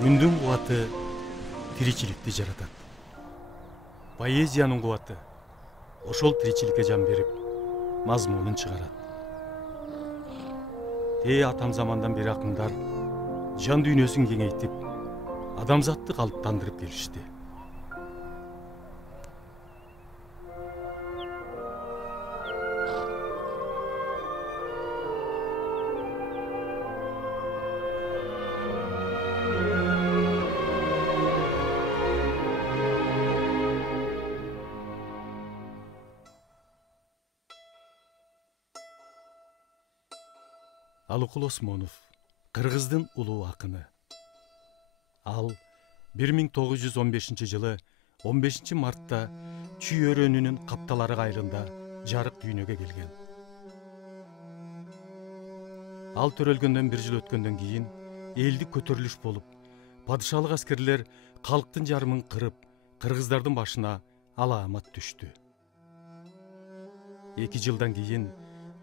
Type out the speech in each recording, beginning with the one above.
Күндүн кубаты тиричиликти жаратат. Поэзиянын кубаты ошол тиричиликке жан берип, мазмунун чыгарат. Атам замандан бери акындар жан дүйнөсүн кеңейтип, адамзатты калыптандырып келишти. Алыкул Осмонов, Кыргыздын улуу акыны. Ал 1915 жылы 15 мартта Чүй өрөөнүнүн Капталары айылында жарык дүйнөгө келген. Ал төрөлгөндөн 1 жыл өткөндөн кийин элди көтөрүлүш болуп, падышалык аскерлер калктын жарымын кырып, кыргыздардын башына алаамат түштү. 2 жылдан кийин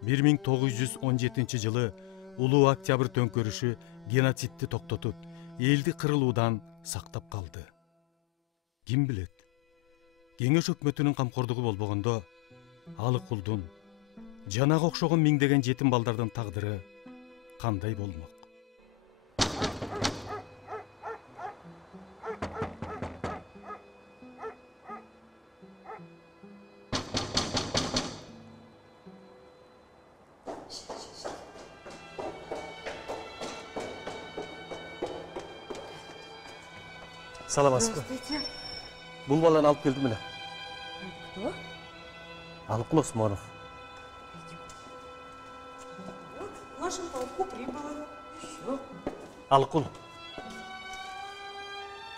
1917 жылы Улуу Октябрь төңкөрүшү геноцидти токтотуп, элди кырылуудан сактап калды. Ким билет? Кеңеш өкмөтүнүн камкордугу болбогондо, Алыкулдун жанага окшогон миңдеген жетим балдардын тагдыры кандай болмок? Саламатсызбы? Здравствуйте. Бул баланы алып келдим эле. Кто? Алыкул Осмонов. Вот, в нашем полку прибыло. Все. Алыкул.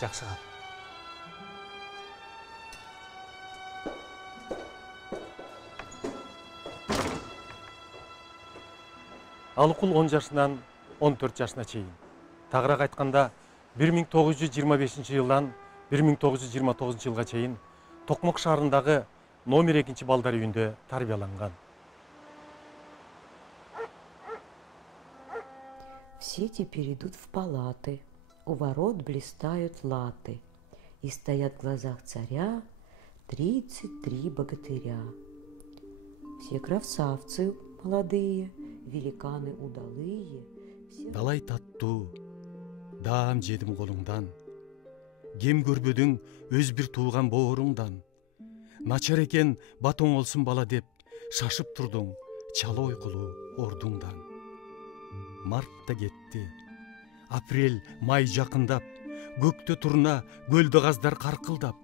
Жакшы кал. Алыкул 10 жашынан 14 жашына чейин. Тагыраак айтканда 1925 жылдан 1929 жылга чейин Токмок шаарындагы номер 2 балдар үйүндө тарбияланган. Все теперь идут в палаты, у ворот блистают латы, и стоят в глазах царя 33 богатыря. Все красавцы молодые, великаны удалые. Далай таттуу, даам жедим колуңдан, кем көрбөдүң өз бир тууган бооруңдан. Начар экен батоң олсун бала деп, шашып турдуң чала ойкулуу ордуңдан. Март да кетти, апрель, май жакындап, көктө турна, көлдө газдар каркылдап,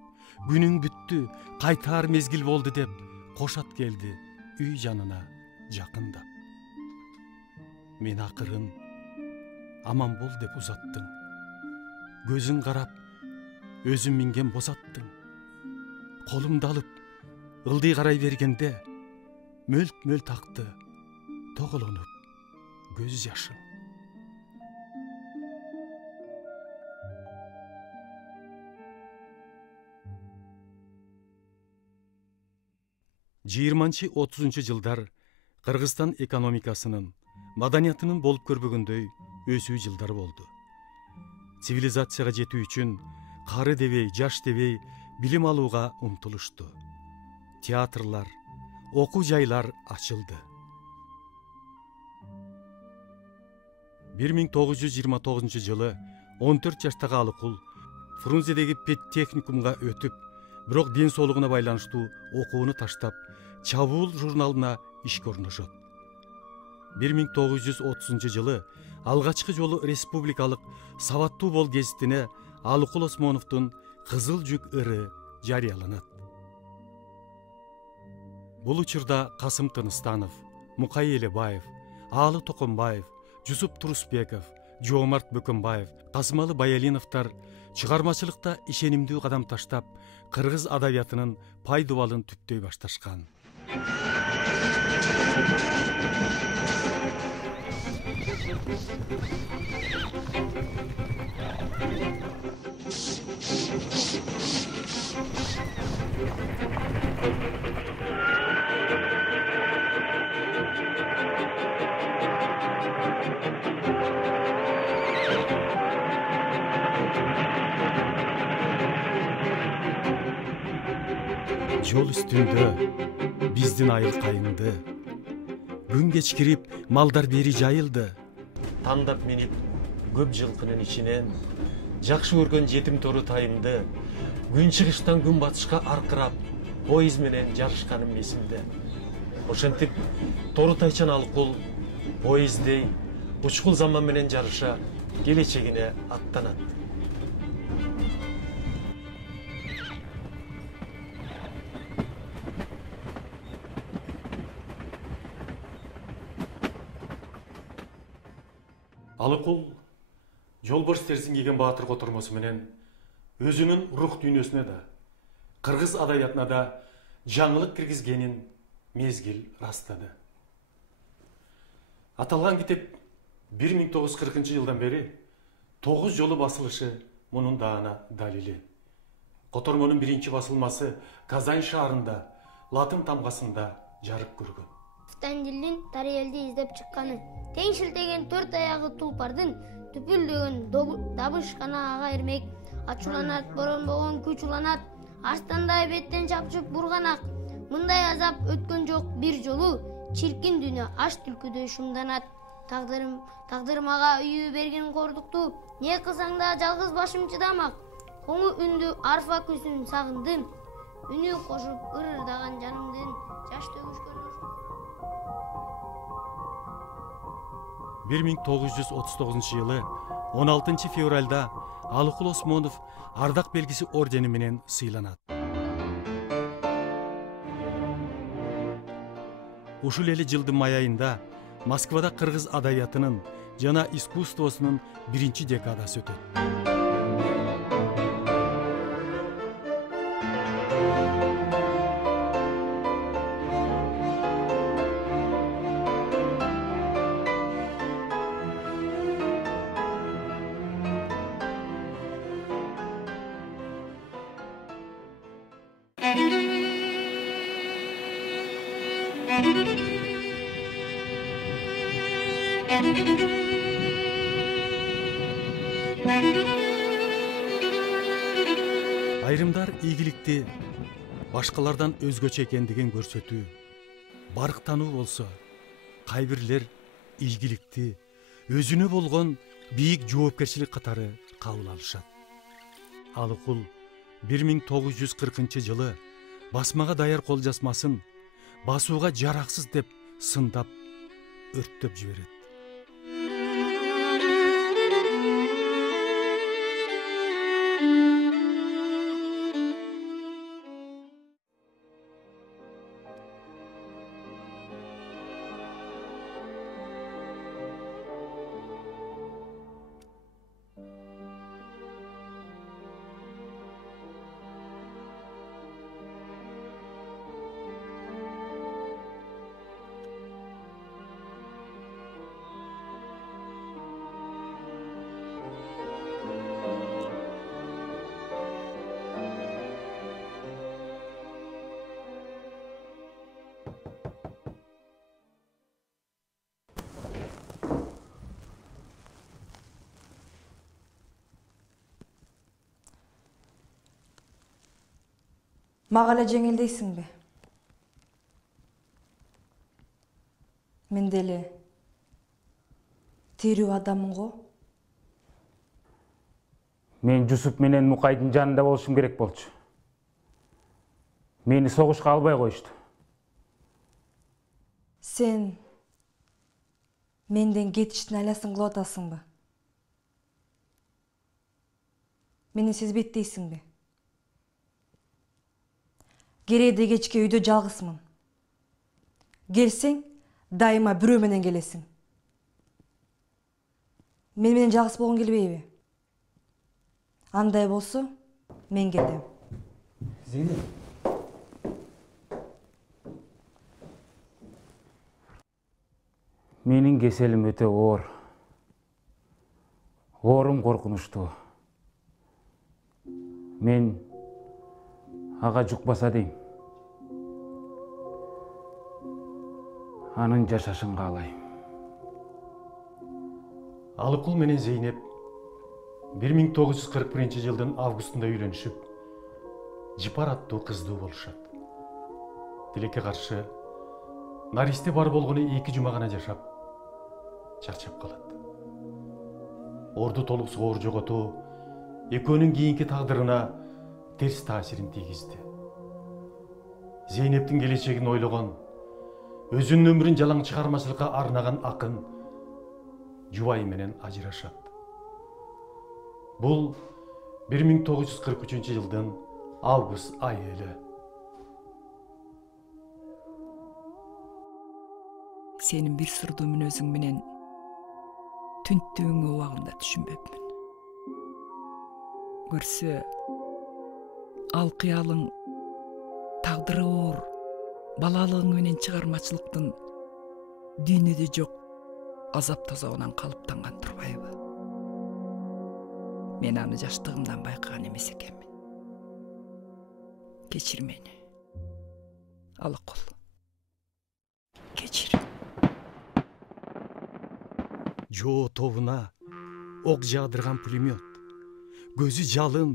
күнүң бүттү, кайтаар мезгил болду деп, кош ат келди үй жанына жакындап. Мен акырын аман бол деп узаттың, көзүң карап, өзүм минген босаттың. Колумду алып, ылдый карай бергенде, мөлт-мөлт акты, тоголонуп, көз жашың. Жыйырманчы 30 жылдар Кыргызстан экономикасынын, маданиятынын болуп көрбөгөндөй өсүү жылдары болду. Цивилизацияга жетүү үчүн кары дебей, жаш дебей билим алууга умтулушту. Театрлар, окуу жайлар ачылды. 1929 жылы 14 жаштагы Алыкул Фрунзедеги педтехникумга өтүп, бирок ден соолугуна байланыштуу окууну таштап, Чабуул журналына ишке орношот. 1930 жылы алгачкы жолу республикалык Сабаттуу бол гезитине Алыкул Осмоновдун Кызыл жүк ыры жарыяланат. Бул учурда Касым Тыныстанов, Мукай Элебаев, Аалы Токомбаев, Жусуп Турусбеков, Жоомарт Бөкөнбаев, Касымалы Баялиновдор чыгармачылыкта ишенимдүү кадам таштап, кыргыз адабиятынын пай дубалын түптөй башташкан. Жол үстүндө биздин айыл кайынды. Күн кечкирип малдар бери жайылды. Тандап минип көп жылкынын ичинен жакшы көргөн жетим тору тайымды. Күн чыгыштан күн батышка аркырап поезд менен жарышканым эсимде. Ошентип тору тайчан Алыкул поезддей учкул заман менен жарыша келечегине аттанат. Алыкул жолборс терсин кийген баатыр котормосу менен өзүнүн рух дүйнөсүнө да, кыргыз адабиятына да жаңылык киргизгенин мезгил растады. Аталган китеп 1940 жылдан бери 9 жолу басылышы мунун даана далили. Котормонун биринчи басылмасы Казань шаарында латын тамгасында жарык көргөн. Стандилдин Тариэлди издеп чыкканы. Тең шилтеген 4 аягы тулпардын түпүлдөгөн дабышканага эрмек, ачуланат, боронбогон күч уланат, арстандай беттен чапчып бурганак. Мындай азап өткөн жок бир жолу, чиркин дүйнө аш түлкүдөй шумданат. Тагдырым ага үйү берген кордукту, не кылсаң да жалгыз башым чыдамак. Коңу үндү арфа күсүн сагындым, үнү кошуп ырырдаган жанымдын жаш төгүшкөн. 1939 жылы 16 февралда Алыкул Осмонов Ардак белгиси ордени менен сыйланат. Ушул эле жылдын май айында Москвада кыргыз адабиятынын жана искусствосунун биринчи декадасы өтөт. Айрымдар ийгиликти башкалардан өзгөчө экендигин көрсөтүү, барктануу болсо, кайбирлер ийгиликти өзүнө болгон бийик жоопкерчилик катары кабыл алышат. Алыкул 1940 жылы басмага даяр кол жазмасын басууга жараксыз деп сындап өрттөп жиберет. Мага эле жеңилдейсиңби? Мен деле тирүү адаммын го. Мен Жусуп менен Мукайдын жанында болушум керек болчу. Мени согушка албай коюшту. Сен менден кетиштин айласын кылып атасыңбы? Мени сезбейт дейсиңби? Керээде кечке үйдө жалгызмын. Келсең, дайыма бирөө менен келесиң. Мен менен жалгыз болгоң келбейби? Андай болсо, мен кетем. Зейнеп. Менин кеселим өтө оор. Оорум коркунучтуу. Мен ага жукпаса дейм. Анын жашашын каалайм. Алыкул менен Зейнеп 1941 жылдын августунда үйлөнүшүп, Жипар аттуу кыздуу болушат. тилекке каршы наристе бар болгону 2 жума гана жашап чарчап калат. Орду толук соор жоготуу экөөнүн кийинки тагдырына терс таасирин тийгизди. Зейнептин келечегин ойлогон, өзүнүн өмүрүн жалаң чыгармачылыкка арнаган акын жубайы менен ажырашат. Бул 1943 жылдын август айы эле. Сенин бир сырдуу мүнөзүң менен түнттүгүңө убагында түшүнбөпмүн. Көрсө, ал кыялың тагдыры оор балалыгың менен чыгармачылыктын дүйнөдө жок азап тозогунан калыптанган турбайбы? Мен аны жаштыгымдан байкаган эмес экенмин. Кечир мени. Алыкул. Кечир. Жоо тобуна ок жаадырган пулемет, көзү жалын,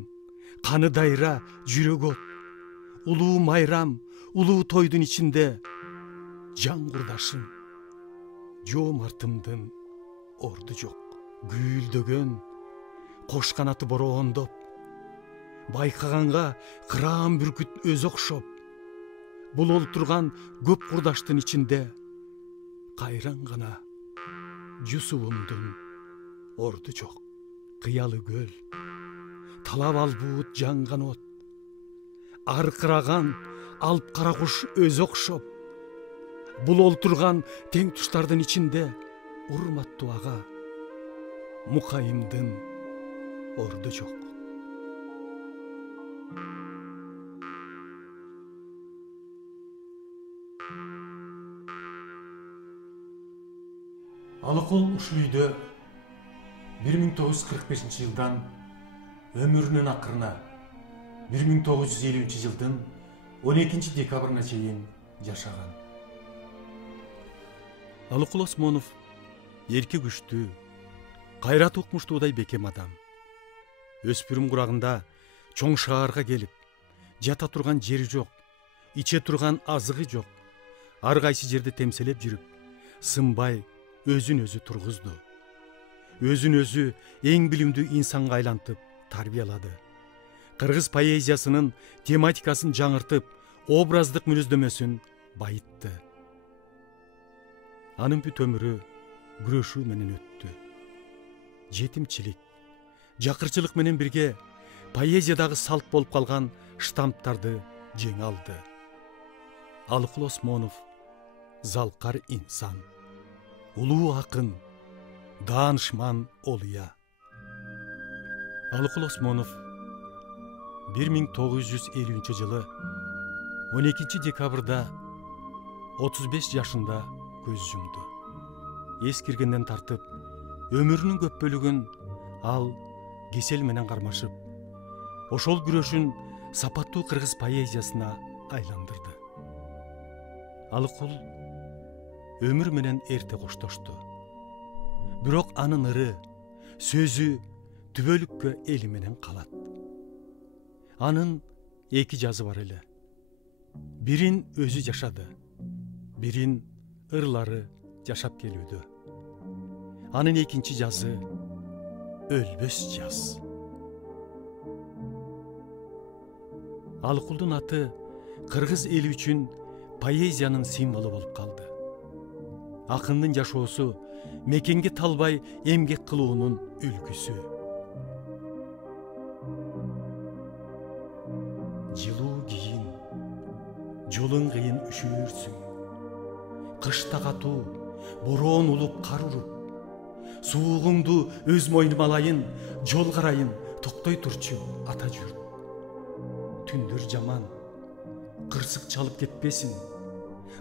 каны дайра, жүрөгөт, улуу майрам, улуу тойдун ичинде жан курдашым, жоомартымдын орду жок. Гүлдөгөн, кош канаты бороондоп, байкаганга кыраан бүркүт өз окшоп, бул олтурган көп курдаштын ичинде кайран гана Жусубумдун орду жок. Кыялы көл, талап албуут жанган от, аркыраган алып кара куш өз окшоп, бул олтурган тең туштардын ичинде урматтуу ага Мукайымдын орду жок. Алыкул ушул үйдө 1945 жылдан өмүрүнүн акырына 1950 жылдын 12 декабрына чейин жашаган. Алыкул Осмонов эрки күчтүү, кайрат укмуштуудай бекем адам. Өспүрүм курагында чоң шаарга келип, жата турган жери жок, иче турган азыгы жок. Ар кайсы жерде темселеп жүрүп, сынбай өзүн өзү тургузду. Өзүн өзү эң билимдүү инсанга айлантып тарбиялады. Кыргыз поэзиясынын тематикасын жаңыртып, образдык мүнөздөмөсүн байытты. Анын бүт өмүрү күрөшүү менен өттү. Жетимчилик, жакырчылык менен бирге поэзиядагы салт болуп калган штамптарды жеңе алды. Алыкул Осмонов залкар инсан, улуу акын, даанышман олуя. Алыкул Осмонов 1950 жылы 12 декабрда 35 жашында көз жумду. Эс киргенден тартып, өмүрүнүн көп бөлүгүн ал кесел менен кармашып, ошол күрөшүн сапаттуу кыргыз поэзиясына айландырды. Алыкул өмүр менен эрте коштошту. Бирок анын ыры, сөзү түбөлүккө эли менен калат. Анын 2 жазы бар эле. Бирин өзү жашады, бирин ырлары жашап келүүдө. Анын 2 жазы өлбөс жаз. Алыкулдун аты кыргыз эли үчүн поэзиянын символу болуп калды. Акындын жашоосу мекенге талбай эмгек кылуунун үлгүсү. Жылуу кийин, жолуң кыйын үшүрсүң. Кышта катуу, бороон улуп кар уруп. Суугуңду өз мойнума алайын, жол карайын, токтой турчу ата журт. Түндөр жаман, кырсык чалып кетпесин.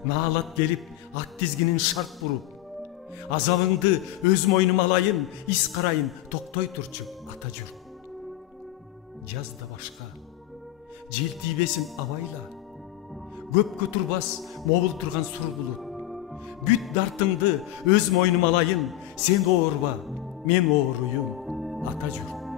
Наалат келип, ат тизгинин шарт буруп. Азабыңды өз мойнума алайын, ис карайын, токтой турчу ата журт. Жазда башка, жел тийбесин абайла. Көпкө турбас, мобул турган сур булут. Бүт дартыңды өз мойнума алайын, сен оорба, мен ооруйум ата журт.